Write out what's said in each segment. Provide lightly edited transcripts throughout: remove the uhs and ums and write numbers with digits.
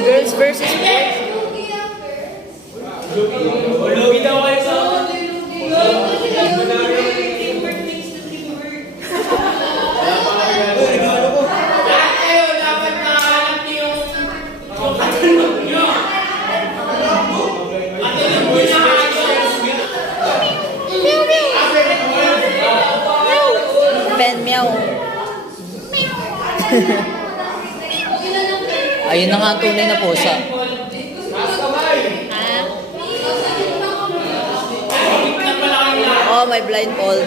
Girls versus boys. Lugi daw kayo sa Ben meow. Ayun na nga ang tunay na pusa. Oh, may blindfold.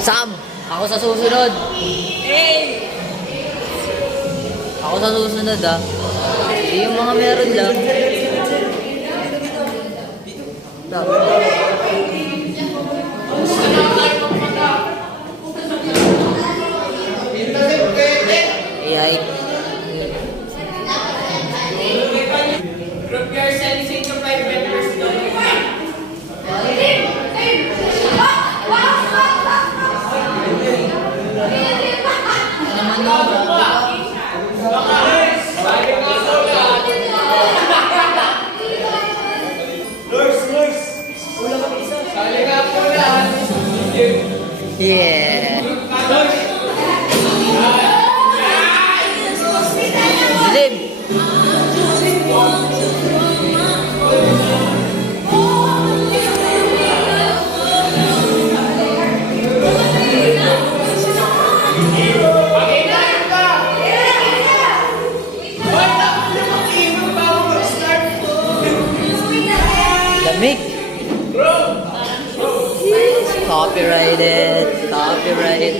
Sam, ako sa susunod. Ako sa susunod ah. Yung mga meron lang. AI. Group yourself into 5 members. Yeah. Dilim. Lamig. Copyrighted. Copyrighted.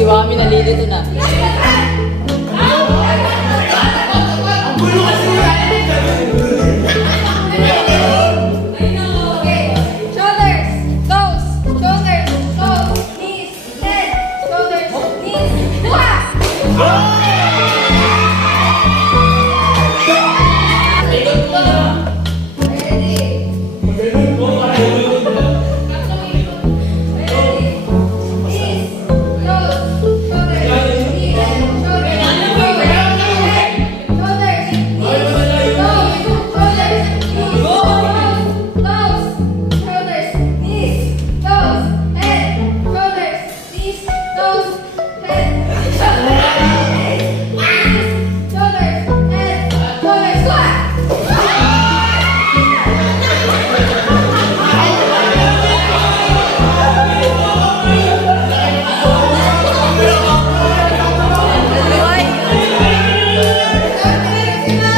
Si Wami nalilito na.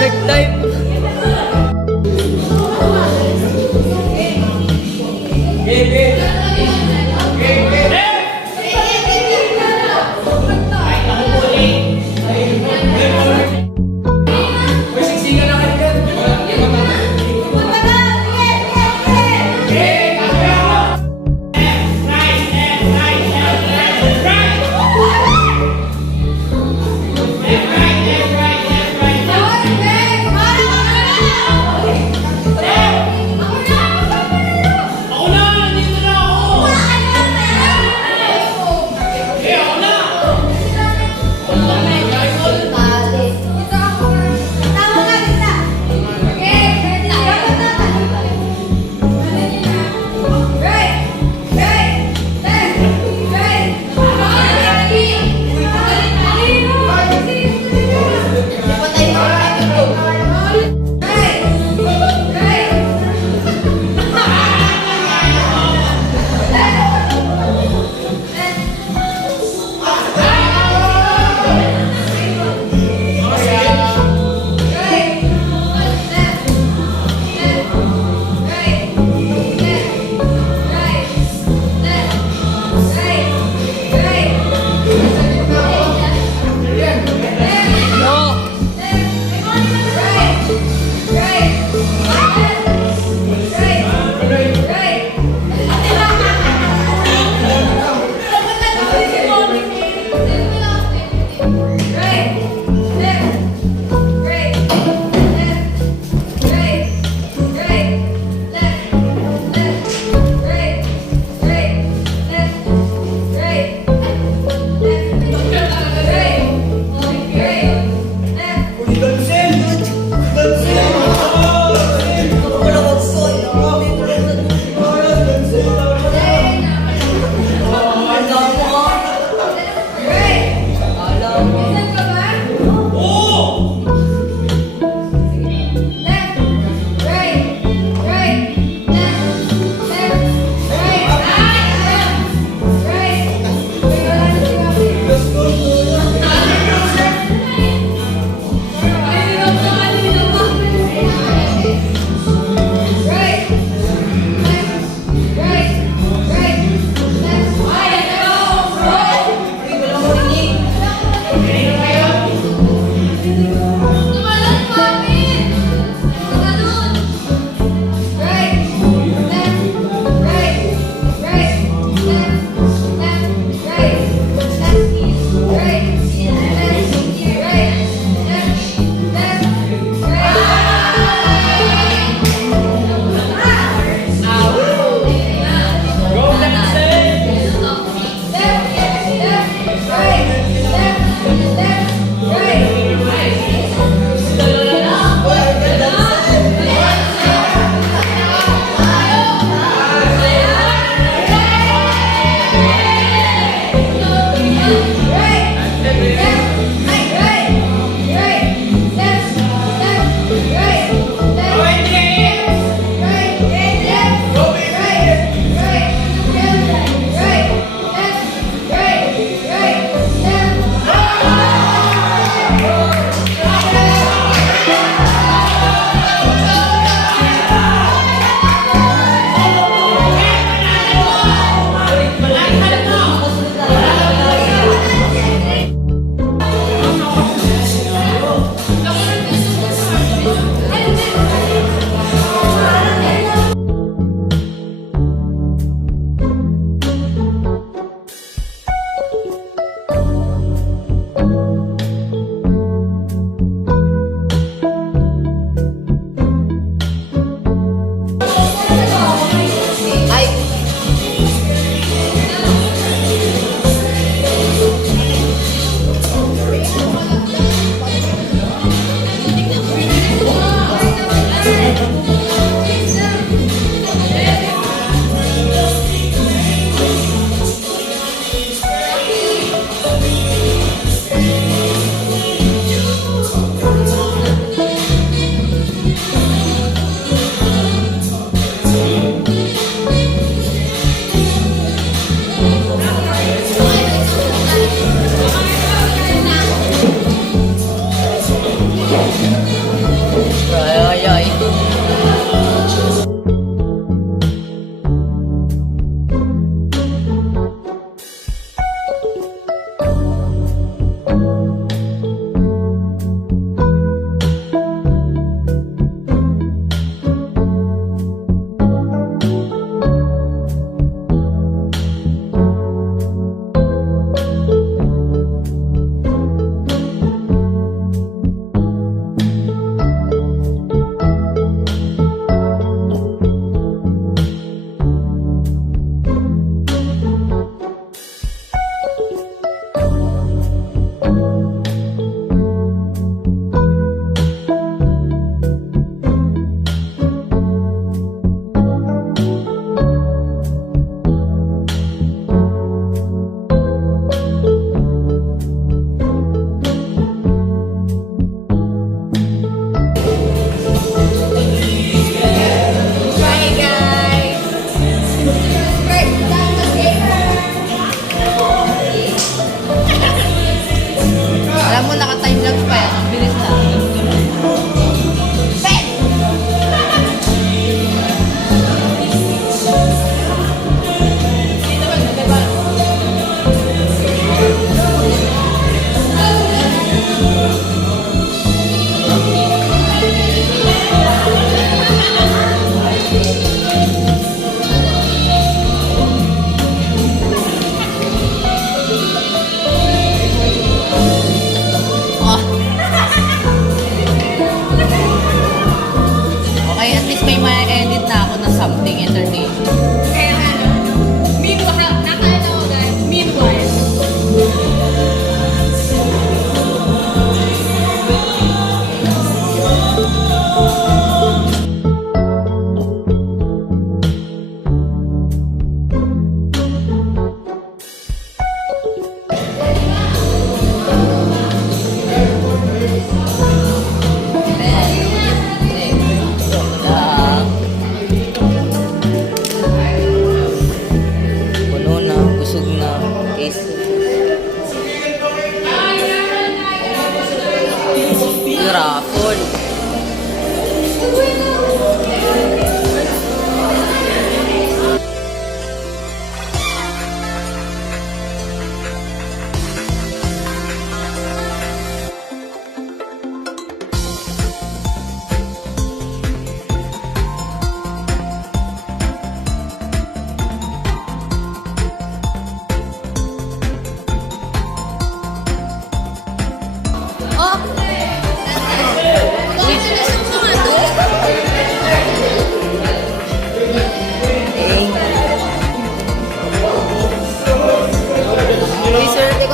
Nag-type. May siksikan na kayo dyan. Ako na! Nandito na ako! Eh, ako na!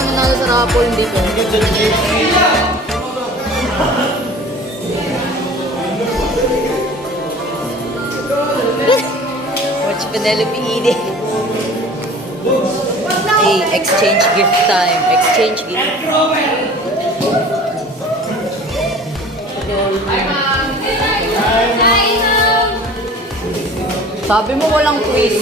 manalo sa raffle dito. Watch Penelope eating. Hey, exchange gift time. Exchange gift. Sabi mo walang quiz.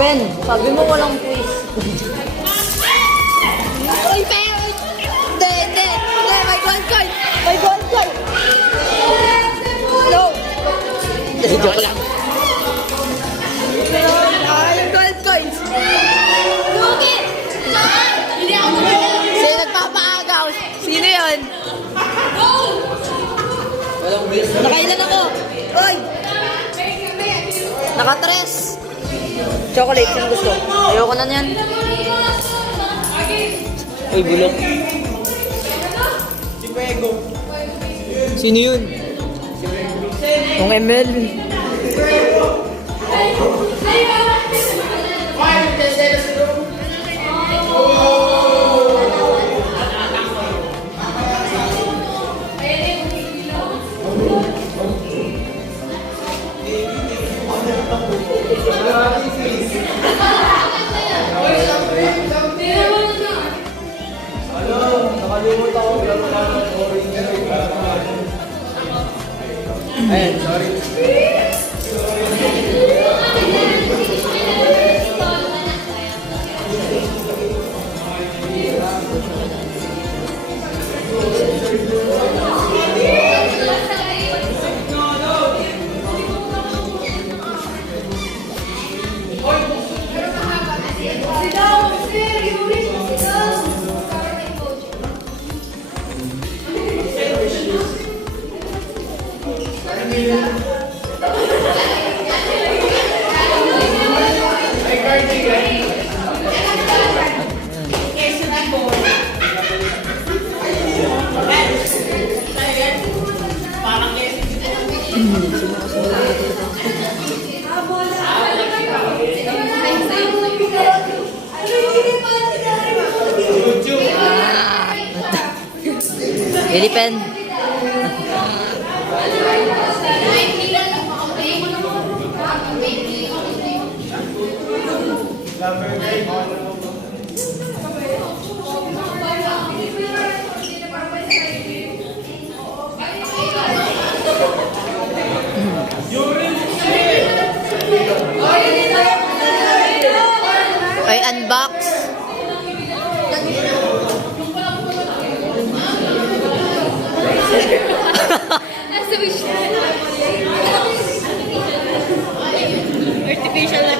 Pen, sabi mo walang quiz. Uy, Pen! Hindi, may gold coin! May gold coin! No! Hindi, joke lang. Yung gold coins! Lugi! Hindi ako lugi! Sino nagpapaagaw? Sino yun? Go! Nakailan ako? Uy! Naka-tres! Chocolate, sino gusto? Ayoko na yan. Uy, bulok. Sino yun? Yung ML. Ayun, sorry. Really, Pen? Ay, unbox. Artificial na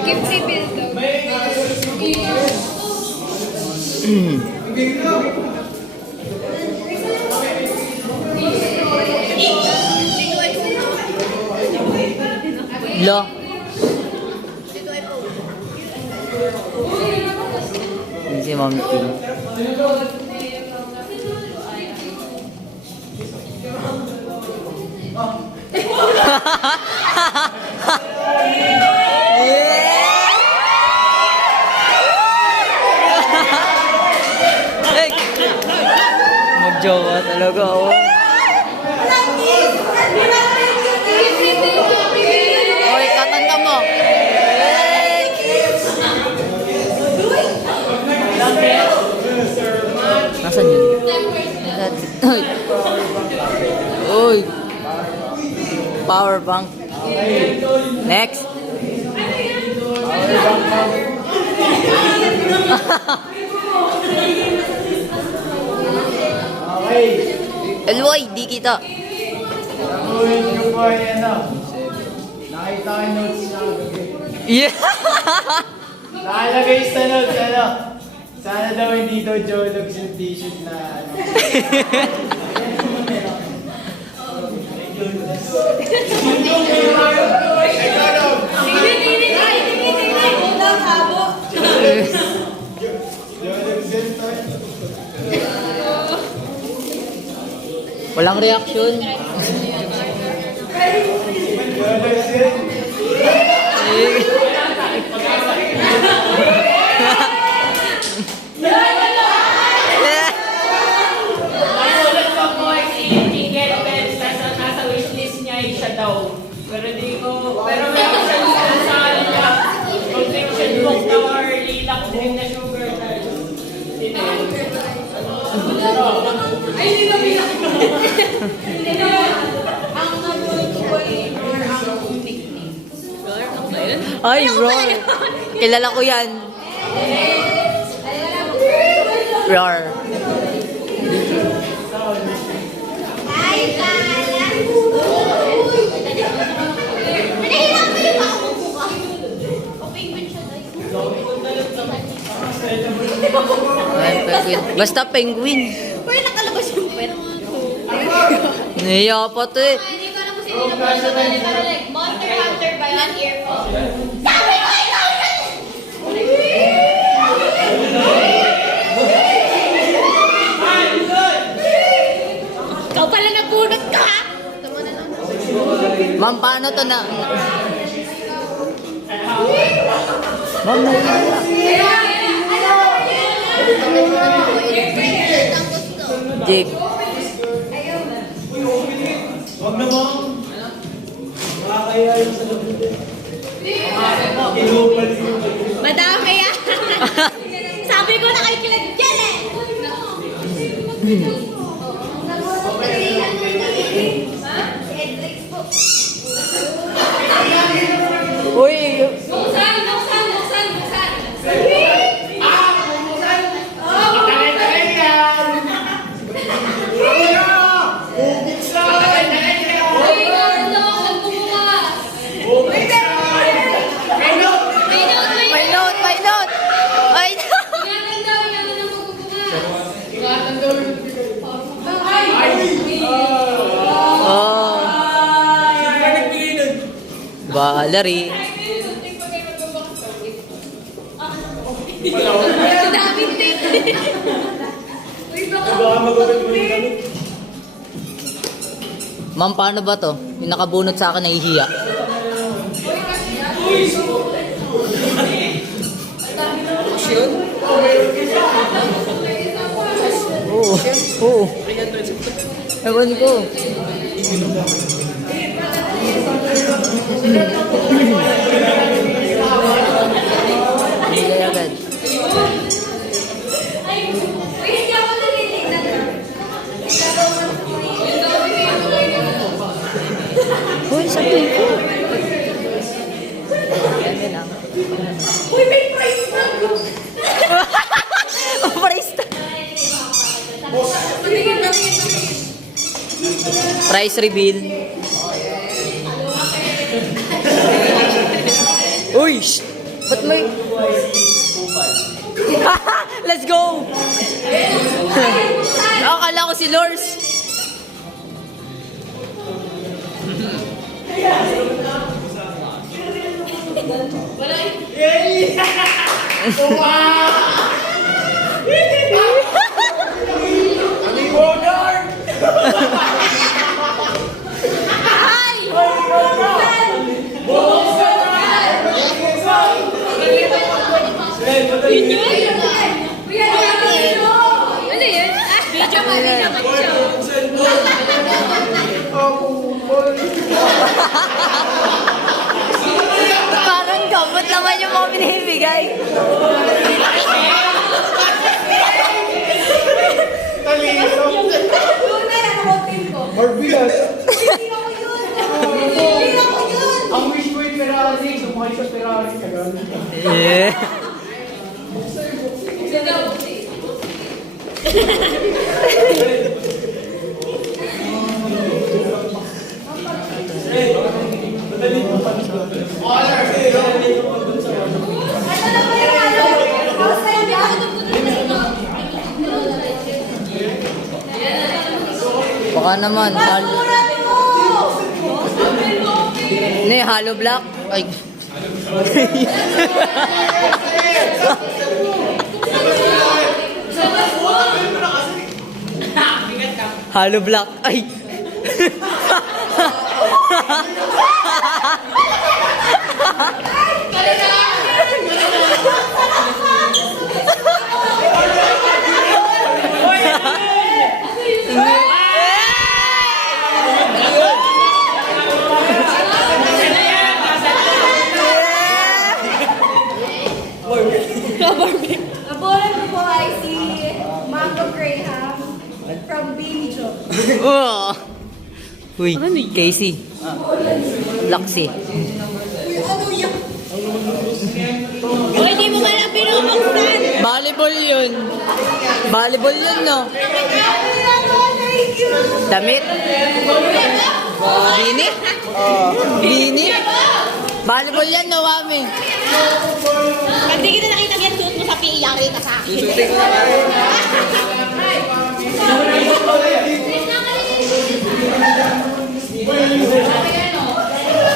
Give me bill daw. Lo. Yun si Ma'am Ting. Mag-jowa talaga ako. Oy, kakanta mo. Nasaan yun? Uy. Uy. Power bank. Next. Eloy, di kita. Gawin nyo po yan, nakita ko yung notes na Yeah. nakalagay sa notes, sana daw hindi daw jologs yung t-shirt na Walang reaction. Nagulat pa po ay ticket, pero nasa wishlist niya ay siya daw. Pero meron siya sa ano niya, nutrition book na or ilang din na sugar na. Ay, hindi na bilang. Ang nagulat ko ay ang nickname. Ay, Roar. Kilala ko yan. Roar. Ay, kala. Panahilang mo yung ako buka. O penguin siya tayo. Ay, penguin. Basta penguin. Uy, nakalabas yung pet. Nahiya pa to eh. Hindi ko alam kung sino na pa siya. Monster Hunter by an earphone. Sabi ko, ikaw na! Ikaw pala nabunot ka, ha? Tama na lang. Ma'am, paano to na? Ma'am, nahiya. Jake. Huwag naman. Makakaya yung sa labit eh. Inupal yung Madami yan. Sabi ko na kayo kilagyan eh. Uy, Buksan. may note. Ay, oh. Valerie. Daming tape. baka magagat mo yung gamit. Ma'am, paano ba to? Yung nakabunot sa akin, nahihiya. Oo. Oo. Ewan ko. Hindi agad. Hindi ako nalilignan. Uy, sabi ko. Yan lang. Uy, may price na! Price tag. Patingin. Price reveal. Uy! Shh! Ba't may... Let's go! Akala ko si Lors. Ano yun? Video pa rin naman siya. Parang gamot naman yung mga binibigay. Talito. Yun na lang ang team ko. Marbilas. Hindi ako yun. Hindi ako yun. Ang wish ko yung Ferrari. Sumakay sa Ferrari. Kagano. Yeah. Baka naman, Surat mo! Ne, hollow block. Ay. Hollow block. Ay. Nabolan ko po ay si Mango Graham from Baby Joe. Oh. Uy, Casey. Laksi. O, hindi mo man ang pinupuksan. Volleyball yun. Volleyball yun, no? Damit? Bini? Bini? Volleyball yan, no, Mami? Hindi kita nakita yung suit mo sa PIR ka sa akin.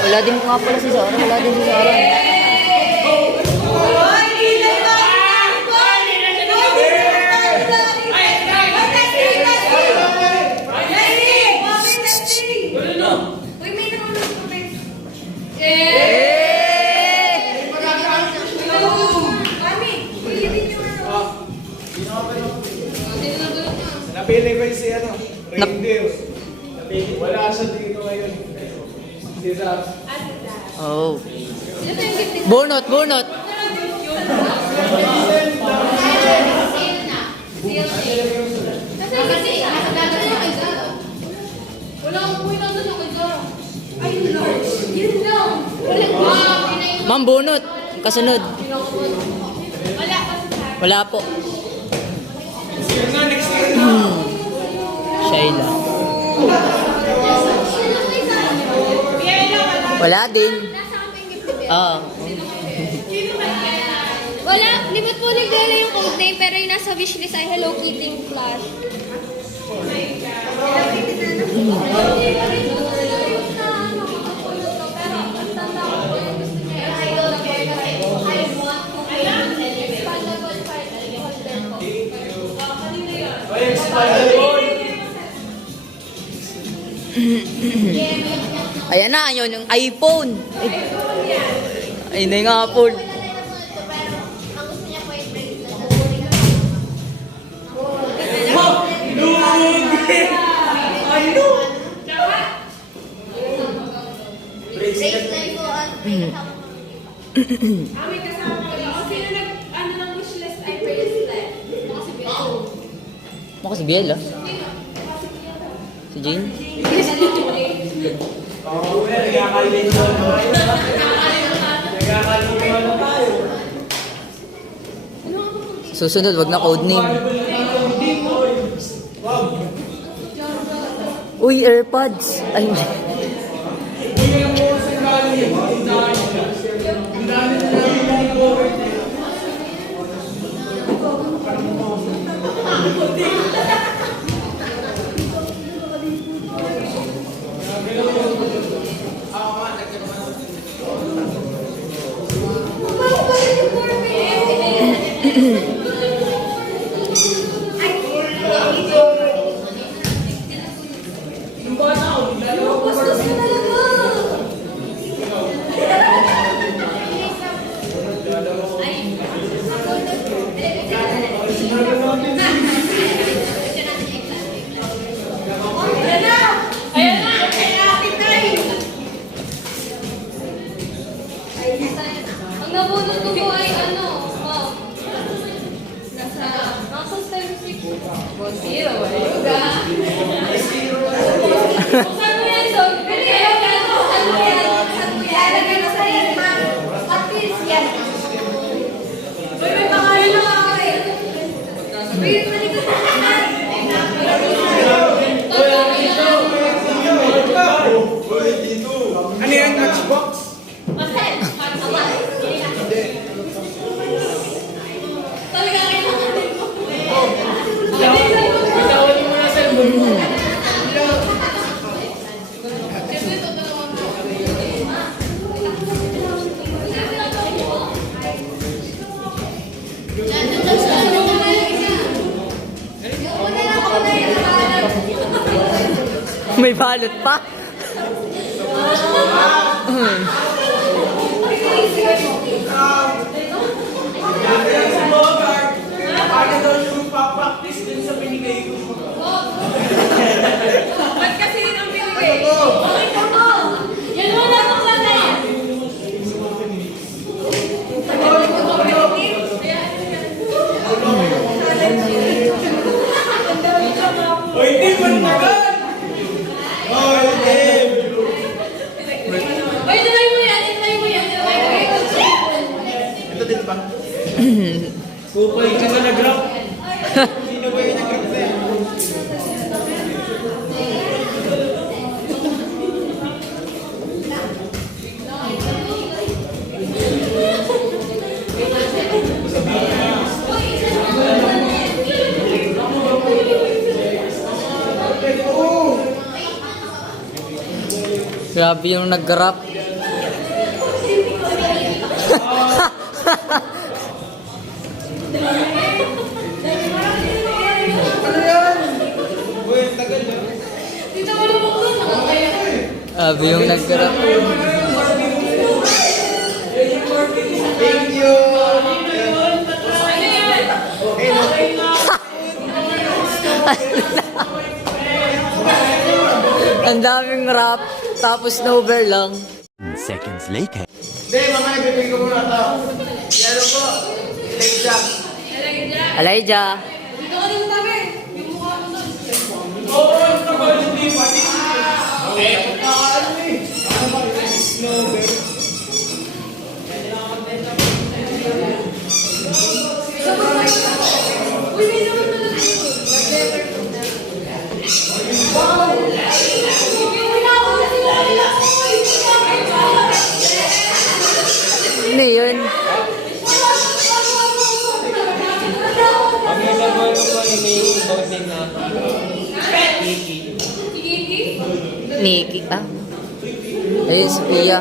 Wala din nga pala si Zara. Wala din si Zara. Napili ko yung si ano, reindeer. Napili. Wala siya dito ngayon. Si Zach. Oh. Bunot, bunot. Ma'am, bunot. Kasunod. Wala po. Shayla. Wala din. Ah. Wala, di ba't po nagdala yung code name pero yung nasa wishlist ay Hello Kitty Flash. Ayan na, yun yung iPhone. Ayun na yung Apple. Kami kasama ko lang. Sino nag-ano ng wishlist ay bracelet? Maka si Biel, ah. Si Jane. Oo, nagkakalimutan na tayo. Nagkakalimutan na tayo. Susunod, wag na code name. Uy, AirPods. Ay, hindi. Ang nabunod ko po ay ano, nasa 76. 0. Saan mo yan, Dog? Saan mo yan? Lagay mo sa yan, ma'am. At least yan. Uy, may pangalan na ako eh. Uy, mali ka sa lahat. Ano yan, Xbox? Masel. Talaga kailangan din mo. Bitawan mo na sa May balot pa. Si Bogart, paano daw yung papractice din sa binigay ko? Ba't kasi yun ang binigay? Yan wala mo ka na yan. Oy, Tim, ano na ka? Oy, Tim! Uy, try mo yan. Try mo yan. Ito din ba? Kupay ka na nag-rap. Sino ba yung nag-rap na yan? Grabe yung nag-rap. Uy, ang tagal na. Dito mo na mo ko. Nakakaya. Grabe yung nag-rap. Thank you! Ang daming rap, tapos over lang. Seconds later. Hindi, mga ibibigay ko muna ito. Yan po. Elijah. Elijah. Dito ka rin tabi. Yung mukha mo doon. Oo, ang tagal hindi pati. Okay. Ano ba? Snowbird. Uy, may naman na lang. Ano yun? Ang nagagawa ko po ay may bonding na Kiki. Nikki. Ah. Ayun, si Pia.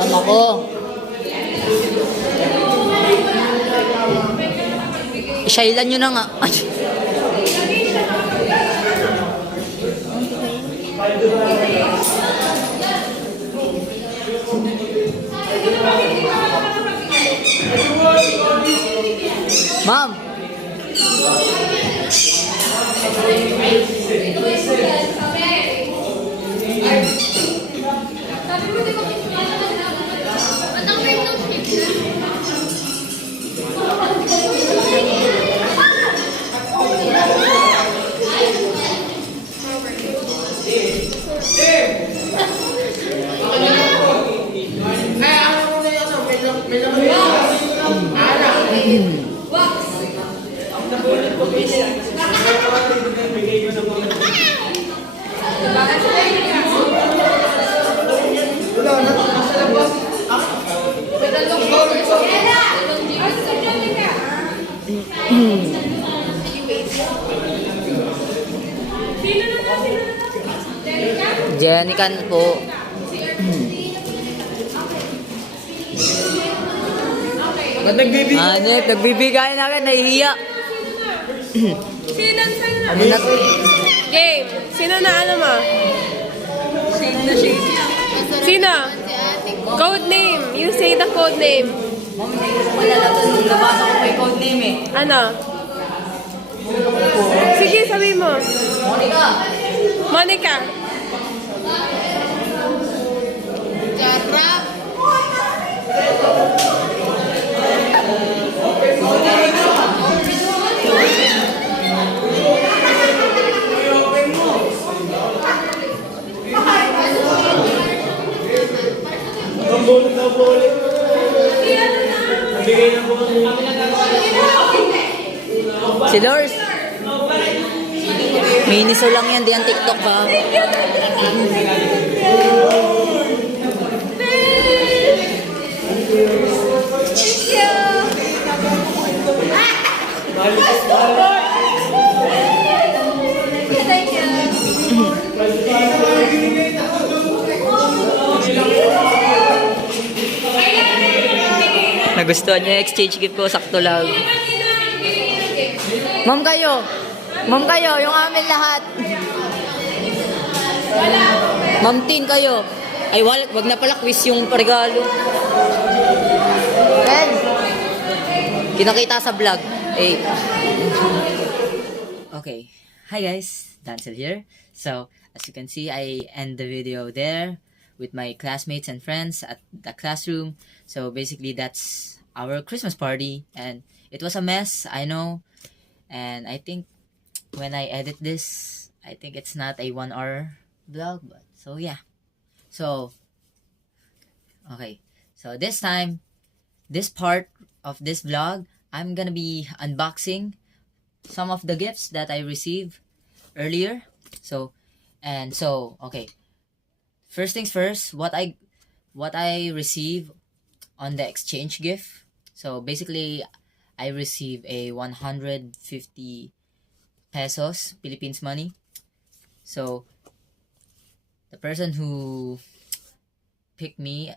Ano ko? Shailan nyo na nga. Ay. Ma'am. Sabi mo, di ko ba't ang weird ng picture? Jenican po. Ba't nagbibigay? Hanip, nagbibigay na rin, nahihiya. Sino sa'yo na? Ano na? Game. Sino na ano mo? Sino? Code name. You say the code name. Ma'am, hindi ko pala natin. Nabasa ko may code name eh. Ano? Sige, sabi mo. Monica. Monica. Jarap. Ang bulit na bulit. Nabigay na po. Si Lors. Miniso lang yan, di ang TikTok ba? Thank you. Nagustuhan niya yung exchange gift ko, sakto lang. Ma'am kayo. Ma'am kayo, yung amin lahat. Ma'am Tin kayo. Ay, wag na pala quiz yung regalo. Ken. Kinakita sa vlog. Eh. Okay. Hi guys, Dancel here. So, as you can see, I end the video there with my classmates and friends at the classroom. So basically, that's our Christmas party, and it was a mess, I know. And I think when I edit this, I think it's not a 1 hour vlog, but so yeah. So, okay. So this time, this part of this vlog, I'm gonna be unboxing some of the gifts that I received earlier. So, okay. First things first, what I received on the exchange gift. So basically, I received a 150 pesos Philippines money. So the person who picked me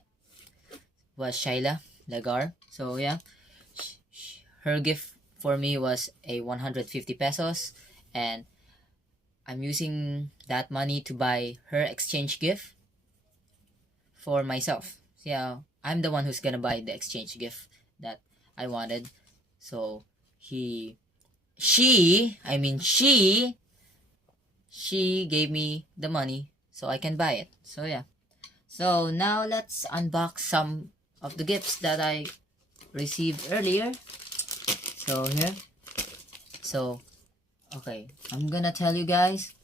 was Shaila Lagar. So yeah, her gift for me was a 150 pesos, and I'm using that money to buy her exchange gift for myself. Yeah, I'm the one who's gonna buy the exchange gift that I wanted. So she gave me the money so I can buy it. So yeah. So now let's unbox some of the gifts that I received earlier. So here. So okay, I'm gonna tell you guys.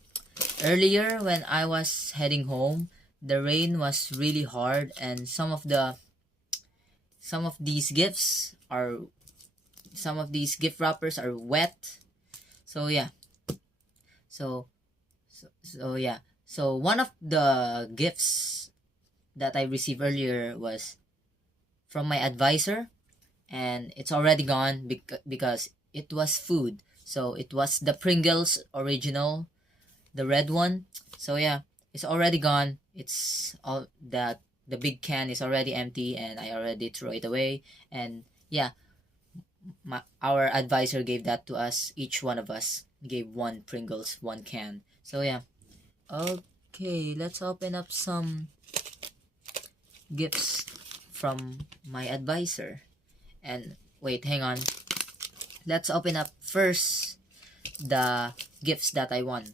Earlier when I was heading home, the rain was really hard, and some of these gift wrappers are wet. So yeah. So yeah. So one of the gifts that I received earlier was from my advisor, and it's already gone because it was food. So it was the Pringles original, the red one. So yeah, it's already gone. It's all that the big can is already empty, and I already threw it away. And yeah, our advisor gave that to us. Each one of us gave one Pringles, one can. So yeah. Okay, let's open up some gifts from my advisor. And wait, hang on. Let's open up first the gifts that I won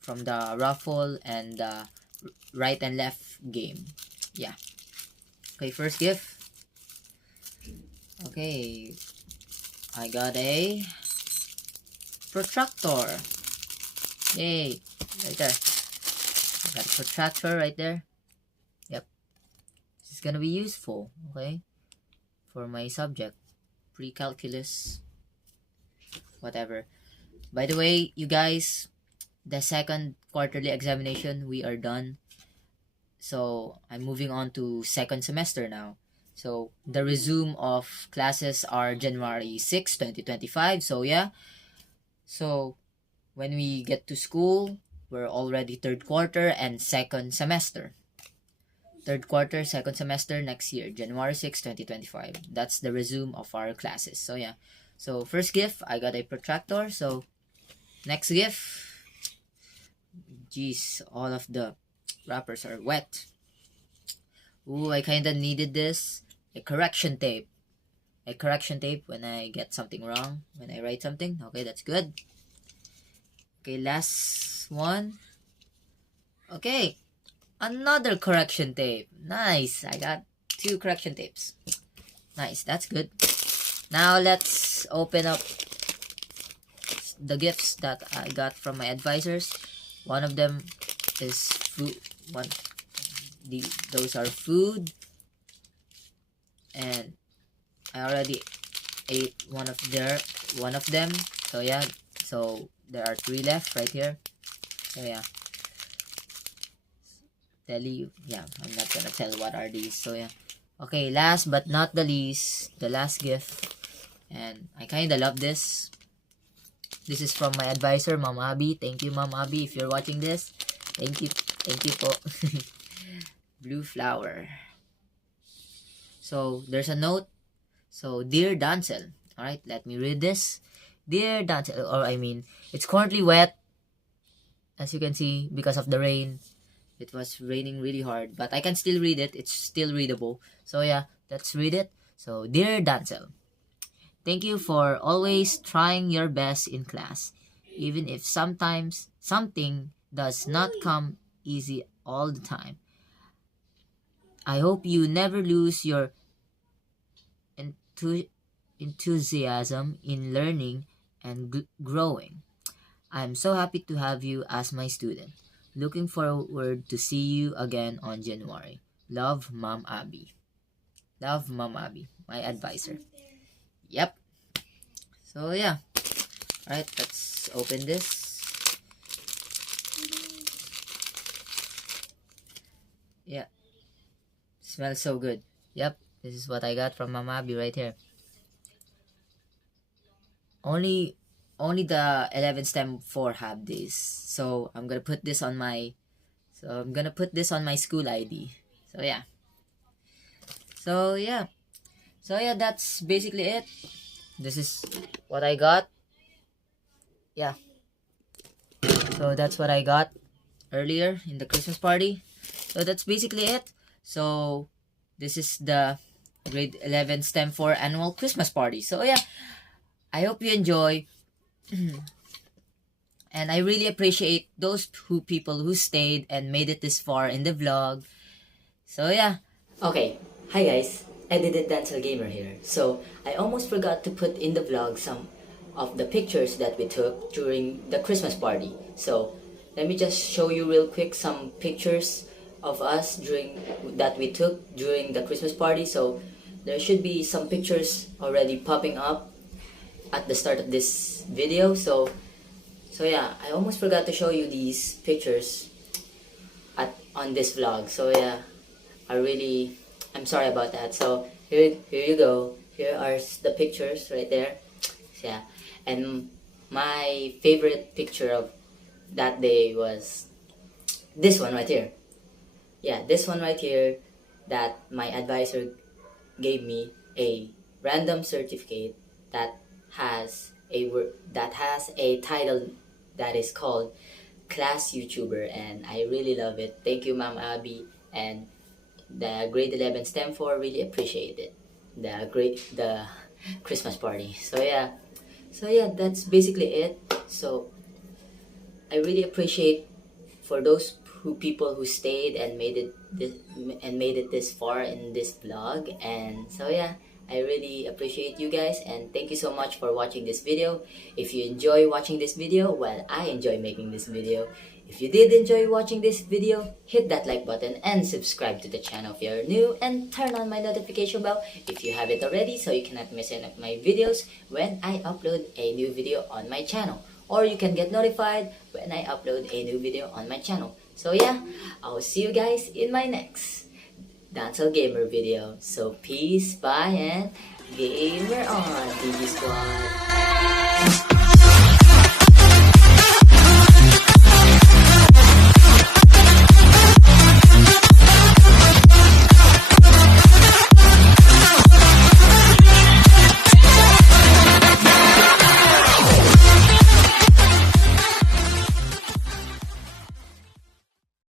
from the raffle and the right and left game. Yeah. Okay, first gift. Okay. I got a protractor. Yay. Right there. I got a protractor right there. Yep. This is gonna be useful, okay? For my subject. Pre-calculus. Whatever. By the way, you guys, the second quarterly examination, we are done. So, I'm moving on to second semester now. So, the resume of classes are January 6, 2025. So, yeah. So, when we get to school, we're already third quarter and second semester. Third quarter, second semester next year, January 6, 2025. That's the resume of our classes. So, yeah. So, first gift, I got a protractor. So, next gift. Jeez, all of the wrappers are wet. Ooh, I kinda needed this. A correction tape. A correction tape when I get something wrong. When I write something. Okay, that's good. Okay, last one. Okay. Another correction tape. Nice. I got 2 correction tapes. Nice, that's good. Now, let's open up the gifts that I got from my advisors. One of them is food. Those are food. And I already ate one of them. So yeah. So there are 3 left right here. So yeah. I'm not gonna tell what are these. So yeah. Okay, last but not the least, the last gift. And I kinda love this. This is from my advisor, Ma'am Abby. Thank you, Ma'am Abby, if you're watching this. Thank you po. Blue flower. So there's a note. So, Dear Dancel. Alright, let me read this. Dear Dancel, or I mean, it's currently wet. As you can see, because of the rain. It was raining really hard, but I can still read it. It's still readable. So yeah, let's read it. So, Dear Dancel, thank you for always trying your best in class, even if sometimes something does not come easy all the time. I hope you never lose your enthusiasm in learning and growing. I'm so happy to have you as my student. Looking forward to see you again on January. Love, Mom Abby. Love, Mom Abby, my advisor. Yep. So yeah. Alright, let's open this. Yeah. Smells so good. Yep. This is what I got from Mom Abby right here. Only the 11 stem 4 have this. So I'm gonna put this on my school ID. So yeah. So yeah, that's basically it. This is what I got. Yeah. So that's what I got earlier in the Christmas party. So that's basically it. So this is the grade 11 STEM 4 annual Christmas party. So yeah, I hope you enjoy. And I really appreciate those people who stayed and made it this far in the vlog. So yeah. Okay, hi guys, Edited Dancel Gamer here. So I almost forgot to put in the vlog some of the pictures that we took during the Christmas party. So let me just show you real quick some pictures of us that we took during the Christmas party. So there should be some pictures already popping up at the start of this video. So yeah, I almost forgot to show you these pictures on this vlog. So yeah, I'm sorry about that. So here you go. Here are the pictures right there. Yeah, and my favorite picture of that day was this one right here. Yeah, this one right here, that my advisor gave me a random certificate that has a title that is called Class YouTuber, and I really love it. Thank you, Ma'am Abby, and the grade 11 STEM 4 really appreciate it. The Christmas party. So yeah, that's basically it. So I really appreciate for those people who stayed and made it this far in this vlog. And so yeah, I really appreciate you guys, and thank you so much for watching this video. If you enjoy watching this video, well, I enjoy making this video. If you did enjoy watching this video, hit that like button and subscribe to the channel if you're new, and turn on my notification bell if you haven't already, so you cannot miss any of my videos when I upload a new video on my channel, or you can get notified when I upload a new video on my channel. So yeah, I'll see you guys in my next Dancel Gamer video. So peace, bye, and gamer on, DG Squad.